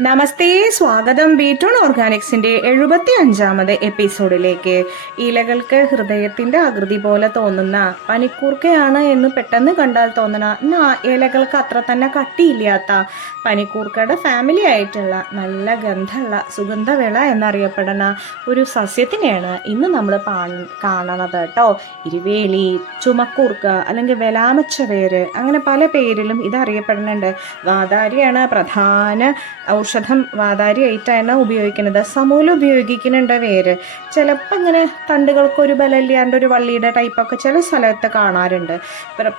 നമസ്തേ സ്വാഗതം. ബീറ്റോൺ ഓർഗാനിക്സിന്റെ എഴുപത്തി അഞ്ചാമത് എപ്പിസോഡിലേക്ക്. ഇലകൾക്ക് ഹൃദയത്തിന്റെ ആകൃതി പോലെ തോന്നുന്ന പനിക്കൂർക്കയാണ് എന്ന് പെട്ടെന്ന് കണ്ടാൽ തോന്നണ നാ ഇലകൾക്ക് അത്ര തന്നെ കട്ടിയില്ലാത്ത പനിക്കൂർക്കയുടെ ഫാമിലി ആയിട്ടുള്ള നല്ല ഗന്ധമുള്ള സുഗന്ധവിള എന്നറിയപ്പെടുന്ന ഒരു സസ്യത്തിനെയാണ് ഇന്ന് നമ്മൾ കാണണത് കേട്ടോ ഇരുവേലി ചുമക്കൂർക്ക അല്ലെങ്കിൽ വെലാമച്ച വേര് അങ്ങനെ പല പേരിലും ഇത് അറിയപ്പെടുന്നുണ്ട്. വാതാരിയാണ് പ്രധാന ഔഷധം വാതാരിയായിട്ടാണ് ഉപയോഗിക്കുന്നത്. സമൂലം ഉപയോഗിക്കുന്നുണ്ട് വേര്. ചിലപ്പോൾ ഇങ്ങനെ തണ്ടുകൾക്ക് ഒരു ബലമില്ലാണ്ട് ഒരു വള്ളിയുടെ ടൈപ്പൊക്കെ ചില സ്ഥലത്ത് കാണാറുണ്ട്.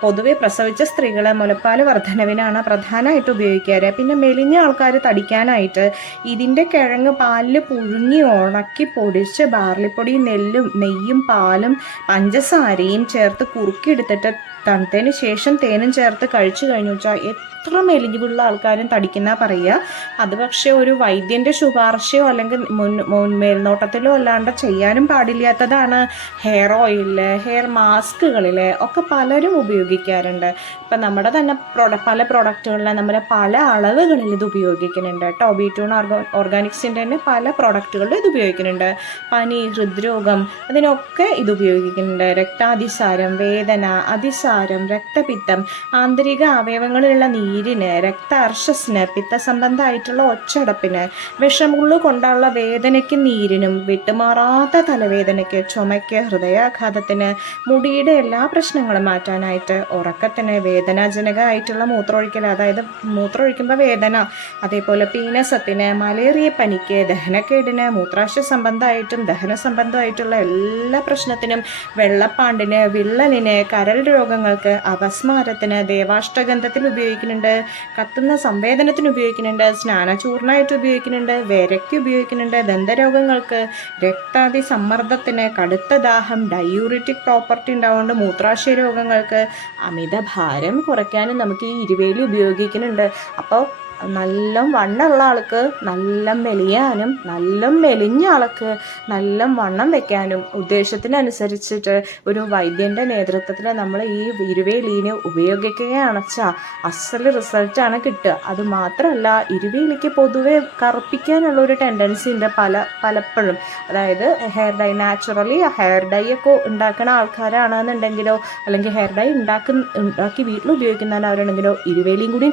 പൊതുവെ പ്രസവിച്ച സ്ത്രീകളെ മുലപ്പാൽ വർധനവിനാണ് പ്രധാനമായിട്ട് ഉപയോഗിക്കാറ്. പിന്നെ മെലിഞ്ഞ ആൾക്കാർ തടിക്കാനായിട്ട് ഇതിന്റെ കിഴങ്ങ് പാലിൽ പുഴുങ്ങി ഉണക്കി പൊടിച്ച് ബാർലിപ്പൊടിയും നെല്ലും നെയ്യും പാലും പഞ്ചസാരയും ചേർത്ത് കുറുക്കിയെടുത്തിട്ട് തണുത്തതിന് ശേഷം തേനും ചേർത്ത് കഴിച്ചു കഴിഞ്ഞു വെച്ചാൽ എത്ര മെലിഞ്ഞുള്ള ആൾക്കാരും തടിക്കുന്ന പറയുക. അത് പക്ഷേ ഒരു വൈദ്യന്റെ ശുപാർശയോ അല്ലെങ്കിൽ മുൻ മേൽനോട്ടത്തിലോ അല്ലാണ്ട് ചെയ്യാനും പാടില്ലാത്തതാണ് ഹെയർ ഓയിൽ ഹെയർ മാസ്കുകളിൽ ഒക്കെ പലരും ഉപയോഗിക്കാറുണ്ട്. ഇപ്പം നമ്മുടെ തന്നെ പ്രൊഡ പല പ്രൊഡക്റ്റുകളിൽ നമ്മൾ പല അളവുകളിൽ ഇത് ഉപയോഗിക്കുന്നുണ്ട് കേട്ടോ. ബീറ്റൂൺ ഓർഗോ ഓർഗാനിക്സിന്റെ തന്നെ പല പ്രൊഡക്റ്റുകളിലും ഇത് ഉപയോഗിക്കുന്നുണ്ട്. പനി ഹൃദ്രോഗം അതിനൊക്കെ ഇത് ഉപയോഗിക്കുന്നുണ്ട്. രക്താതിസാരം വേദന അതിസാരം രക്തപിത്തം ആന്തരിക അവയവങ്ങളിലുള്ള നീരിന് പിത്ത പിത്തസംബന്ധമായിട്ടുള്ള ഒച്ചടപ്പിന് വിഷമുള്ളു കൊണ്ടുള്ള വേദനയ്ക്ക് നീരിനും വിട്ടുമാറാത്ത തലവേദനയ്ക്ക് ചുമയ്ക്ക് ഹൃദയാഘാതത്തിന് മുടിയുടെ എല്ലാ പ്രശ്നങ്ങളും മാറ്റാനായിട്ട് ഉറക്കത്തിന് വേദനാജനകമായിട്ടുള്ള മൂത്രമൊഴിക്കൽ അതായത് മൂത്രമൊഴിക്കുമ്പോൾ വേദന അതേപോലെ പീനസത്തിന് മലേറിയ പനിക്ക് ദഹനക്കേടിന് മൂത്രാശയ സംബന്ധമായിട്ടും ദഹന സംബന്ധമായിട്ടുള്ള എല്ലാ പ്രശ്നത്തിനും വെള്ളപ്പാണ്ടിന് വിള്ളലിന് കരൾ രോഗങ്ങൾക്ക് അപസ്മാരത്തിന് ദേവാഷ്ടഗന്ധത്തിൽ ഉപയോഗിക്കുന്നുണ്ട് കത്തുന്ന സംവേദനത്തിന് ഉപയോഗിക്കുന്നുണ്ട് സ്നാനചൂർണമായിട്ട് ഉപയോഗിക്കുന്നുണ്ട് വിരയ്ക്ക് ഉപയോഗിക്കുന്നുണ്ട് ദന്തരോഗങ്ങൾക്ക് രക്താതി സമ്മർദ്ദത്തിന് കടുത്ത ദാഹം ഡയൂറിറ്റിക് പ്രോപ്പർട്ടി ഉണ്ടാവുകൊണ്ട് മൂത്രാശയ രോഗങ്ങൾക്ക് അമിത ഭാരം കുറയ്ക്കാനും നമുക്ക് ഈ ഇരുവേലി ഉപയോഗിക്കുന്നുണ്ട്. അപ്പോൾ നല്ല വണ്ണമുള്ള ആൾക്ക് നല്ല മെലിയാനും നല്ല മെലിഞ്ഞ ആൾക്ക് നല്ല വണ്ണം വെക്കാനും ഉദ്ദേശത്തിനനുസരിച്ചിട്ട് ഒരു വൈദ്യന്റെ നേതൃത്വത്തിൽ നമ്മൾ ഈ ഇരുവേലീനെ ഉപയോഗിക്കുകയാണ്. വെച്ചാൽ അസൽ റിസൾട്ടാണ് കിട്ടുക. അത് മാത്രമല്ല ഇരുവേലിക്ക് പൊതുവെ കറുപ്പിക്കാനുള്ള ഒരു ടെൻഡൻസി ഉണ്ട് പല പലപ്പോഴും. അതായത് hair dye naturally hair dye ഒക്കെ ഉണ്ടാക്കുന്ന ആൾക്കാരാണെന്നുണ്ടെങ്കിലോ അല്ലെങ്കിൽ ഹെയർ ഡൈ ഉണ്ടാക്കുന്ന ഉണ്ടാക്കി വീട്ടിൽ ഉപയോഗിക്കുന്നവരാണെങ്കിലോ ഇരുവേലിയും കൂടി